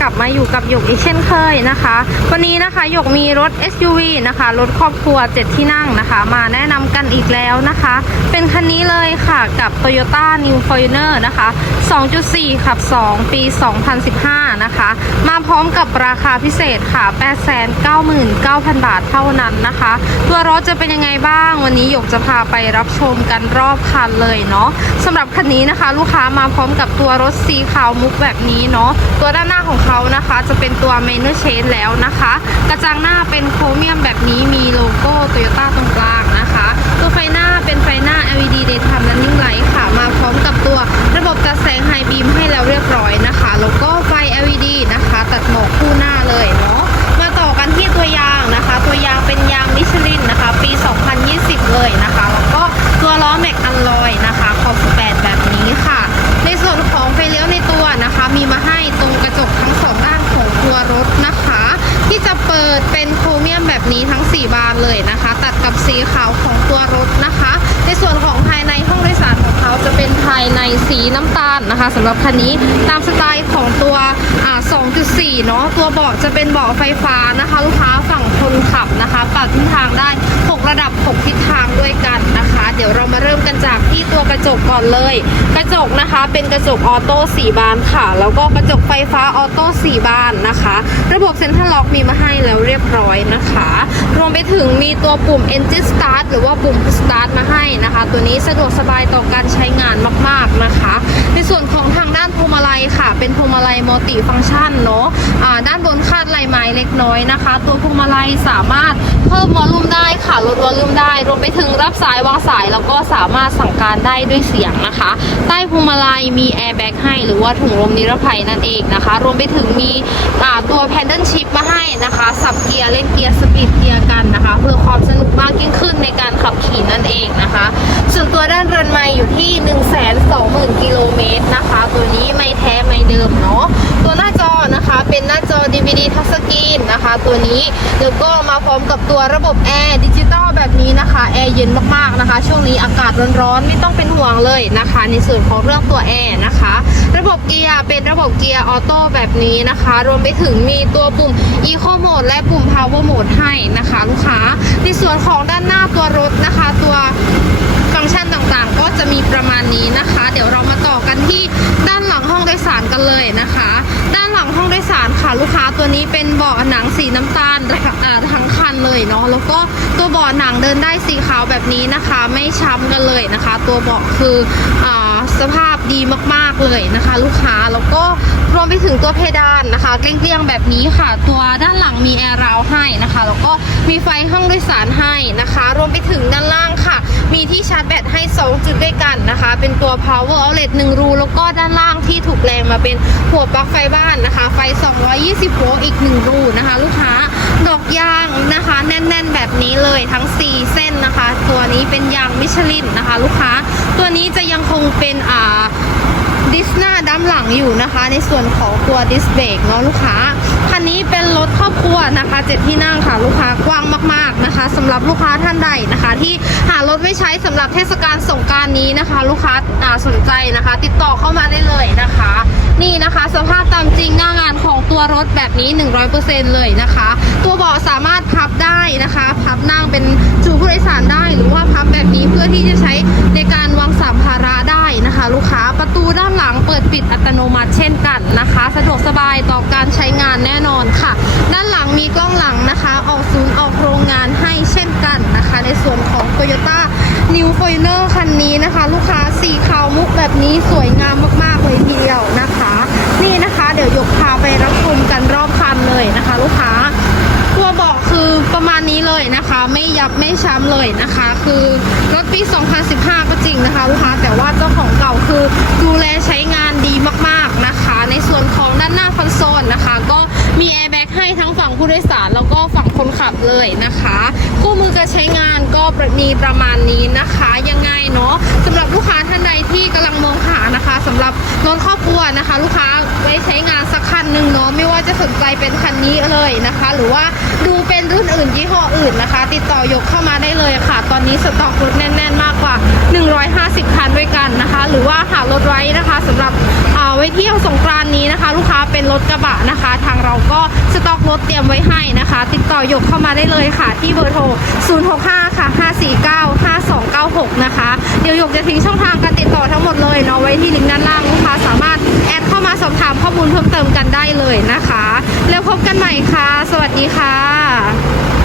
กลับมาอยู่กับหยกอีกเช่นเคยนะคะ วันนี้นะคะหยกมีรถ SUV นะคะรถครอบครัว 7 ที่นั่งนะคะ มาแนะนำกันอีกแล้วนะคะ เป็นคันนี้เลยค่ะกับ Toyota New Fortuner นะคะ 2.4 ขับ 2 ปี 2015 นะคะ มาพร้อมกับราคาพิเศษค่ะ 899,000 บาทเท่านั้นนะคะ ตัวรถจะเป็นยังไงบ้าง วันนี้หยกจะพาไปรับชมกันรอบคันเลยเนาะสำหรับคันนี้นะคะ ลูกค้ามาพร้อมกับตัวรถสีขาวมุกแบบนี้เนาะตัวด้านหน้าของเขานะคะ จะเป็นตัวเมนูเชนแล้วนะคะ กระจังหน้าเป็นโครเมียมแบบนี้มีโลโก้ แบบนี้ทั้ง 4 บานเลยนะคะ ตัดกับสีขาวของตัวรถนะคะ ในส่วนของภายในห้องโดยสารของเขาจะเป็นภายในสีน้ำตาลนะคะสำหรับคันนี้ตามสไตล์ของตัว2.4 เนาะตัวเบาะจะเป็นเบาะไฟฟ้านะคะ ลูกค้าฝั่งคนขับนะ ระจกก่อนเลย กระจกนะคะเป็นกระจกออโต้สีบานค่ะ แล้วก็กระจกไฟฟ้าออโต้สีบานนะคะ ระบบเซ็นทรัลล็อกมีมาให้แล้วเรียบร้อยนะคะ รวมไปถึงมีตัวปุ่ม Engine Start หรือว่าปุ่ม Start มาให้นะคะ ตัวนี้สะดวกสบายต่อการใช้งานมาก ๆนะคะ มาลัยมัลติฟังก์ชันเนาะด้านบนคาดลายไม้เล็กน้อยนะคะ ตัวพวงมาลัยสามารถเพิ่มวอลลุ่มได้ค่ะลดวอลลุ่มได้ รวมไปถึงรับสายวางสายแล้วก็สามารถสั่งการได้ด้วยเสียงนะคะ ใต้พวงมาลัยมีแอร์แบ็กให้หรือว่าถุงลมนิรภัยนั่นเองนะคะ รวมไปถึงมีตัวแพนเดิลชิพมาให้นะคะ สับเกียร์เล่นเกียร์สปีดเกียร์กันนะคะ เพื่อความสนุกมากยิ่งขึ้นในการขับขี่นั่นเองนะคะ ส่วนตัวด้านเรือนไม้อยู่ที่ 1 2 0 0 0 0กิโลเมตรนะคะ ตัวนี้ไม่แท้ไม่เดิมเนาะตัวหน้าจอนะคะเป็นหน้าจอ DVD ทัชสกรีนนะคะ ตัวนี้แล้วก็มาพร้อมกับตัวระบบแอร์ดิจิตอลแบบนี้นะคะแอร์เย็นมากๆนะคะ ช่วงนี้อากาศร้อนๆไม่ต้องเป็นห่วงเลยนะคะ ในส่วนของเรื่องตัวแอร์นะคะ ระบบเกียร์เป็นระบบเกียร์ออโต้แบบนี้นะคะ รวมไปถึงมีตัวปุ่ม Eco Mode และปุ่ม Power Mode ให้นะคะลูกค้าในส่วนของด้านหน้าตัวรถนะคะ ตัวฟังก์ชันต่างๆ ก็จะมีประมาณนี้นะคะ เดี๋ยวเรามาต่อกันที่ด้านหลังห้อง กันเลยนะคะ ด้านหลังห้องโดยสารค่ะลูกค้าตัวนี้เป็นเบาะหนังสีน้ำตาลอ่าทั้งคันเลยเนาะแล้วก็ตัวเบาะหนังเดินได้สีขาวแบบนี้นะคะ ไม่ช้ำกันเลยนะคะ ตัวเบาะคืออ่า สภาพดีมาก ๆ เลยนะคะ ลูกค้าแล้วก็รวมไปถึงตัวเพดานนะคะเกลี้ยงๆแบบนี้ค่ะ ตัวด้านหลังมีแอร์ราวให้นะคะ แล้วก็มีไฟห้องโดยสารให้นะคะ รวมไปถึงด้านล่างค่ะ มีที่ชาร์จแบตให้ 2 จุดด้วยกันนะคะ เป็นตัว power outlet 1 รูแล้วก็ด้านล่างที่ถูกแรงมาเป็นหัวปลั๊กไฟบ้านนะคะ ไฟ 220 โวลต์อีก 1 รูนะคะ ลูกค้าดอกยางนะคะ แน่น ๆ แบบ นี้เลยทั้ง 4 เส้นนะคะ ตัวนี้เป็นยางมิชลินนะคะ ลูกค้า ตัวนี้จะยังคงเป็นอ่าดิสหน้าด้านหลังอยู่นะคะ ในส่วนของตัวดิสเบรกเนาะลูกค้าคันนี้เป็นรถครอบครัวนะคะเจ็ดที่นั่งค่ะ ลูกค้ากว้างมากๆนะคะสำหรับลูกค้าท่านใดนะคะ ที่หารถไม่ใช้สำหรับเทศกาลสงกรารนี้นะคะ ลูกค้าสนใจนะคะ ติดต่อเข้ามาได้เลยนะคะ นี่นะคะ สภาพตามจริงหน้างาน รถแบบนี้ 100%เลยนะคะ ตัวเบาะสามารถพับได้นะคะ พับนั่งเป็นจูผู้โดยสารได้ หรือว่าพับแบบนี้เพื่อที่จะใช้ในการวางสัมภาระได้นะคะ ลูกค้าประตูด้านหลังเปิดปิดอัตโนมัติเช่นกันนะคะ สะดวกสบายต่อการใช้งานแน่นอนค่ะ ด้านหลังมีกล้องหลังนะคะ ออกศูนย์ออกโรงงานให้เช่นกันนะคะ ในส่วนของ Toyota New f o r t u n e r คันนี้นะคะ ลูกค้าสีขาวมุกแบบนี้สวยงาม ยับไม่ช้ำเลยนะคะ คือรถปี 2015 ก็จริงนะคะลูกค้าแต่ว่าเจ้าของเก่าคือดูแลใช้งานดีมากๆนะคะ ในส่วนของด้านหน้าคอนโซลนะคะ ก็มีแอร์แบ็กให้ทั้งฝั่งผู้โดยสารแล้วก็ฝั่งคนขับเลยนะคะ การใช้งานก็ประนีประมาณนี้นะคะยังไงเนาะสำหรับลูกค้าท่านใดที่กำลังมองหานะคะสำหรับรถครอบครัวนะคะ ลูกค้าไว้ใช้งานสักคันหนึ่งเนาะไม่ว่าจะสนใจเป็นคันนี้เลยนะคะ หรือว่าดูเป็นรุ่นอื่นยี่ห้ออื่นนะคะ ติดต่อยกเข้ามาได้เลยค่ะ ตอนนี้สต็อกรถแน่น ๆ มากกว่า 150 คันด้วยกันนะคะ หรือว่าหารถไว้นะคะสำหรับอ่าไว้เที่ยวสงกรานนี้นะคะ ลูกค้าเป็นรถกระบะนะคะ ทางเราก็สต็อกรถเตรียมไว้ให้นะคะ ติดต่อยกเข้ามาได้เลยค่ะที่เบอร์โทร065 ค่ะ 549 5296 นะคะ เดี๋ยวหยกจะทิ้งช่องทางการติดต่อทั้งหมดเลยเนาะไว้ที่ลิงก์ด้านล่างลูกค้าสามารถแอดเข้ามาสอบถามข้อมูลเพิ่มเติมกันได้เลยนะคะ แล้วพบกันใหม่ค่ะ สวัสดีค่ะ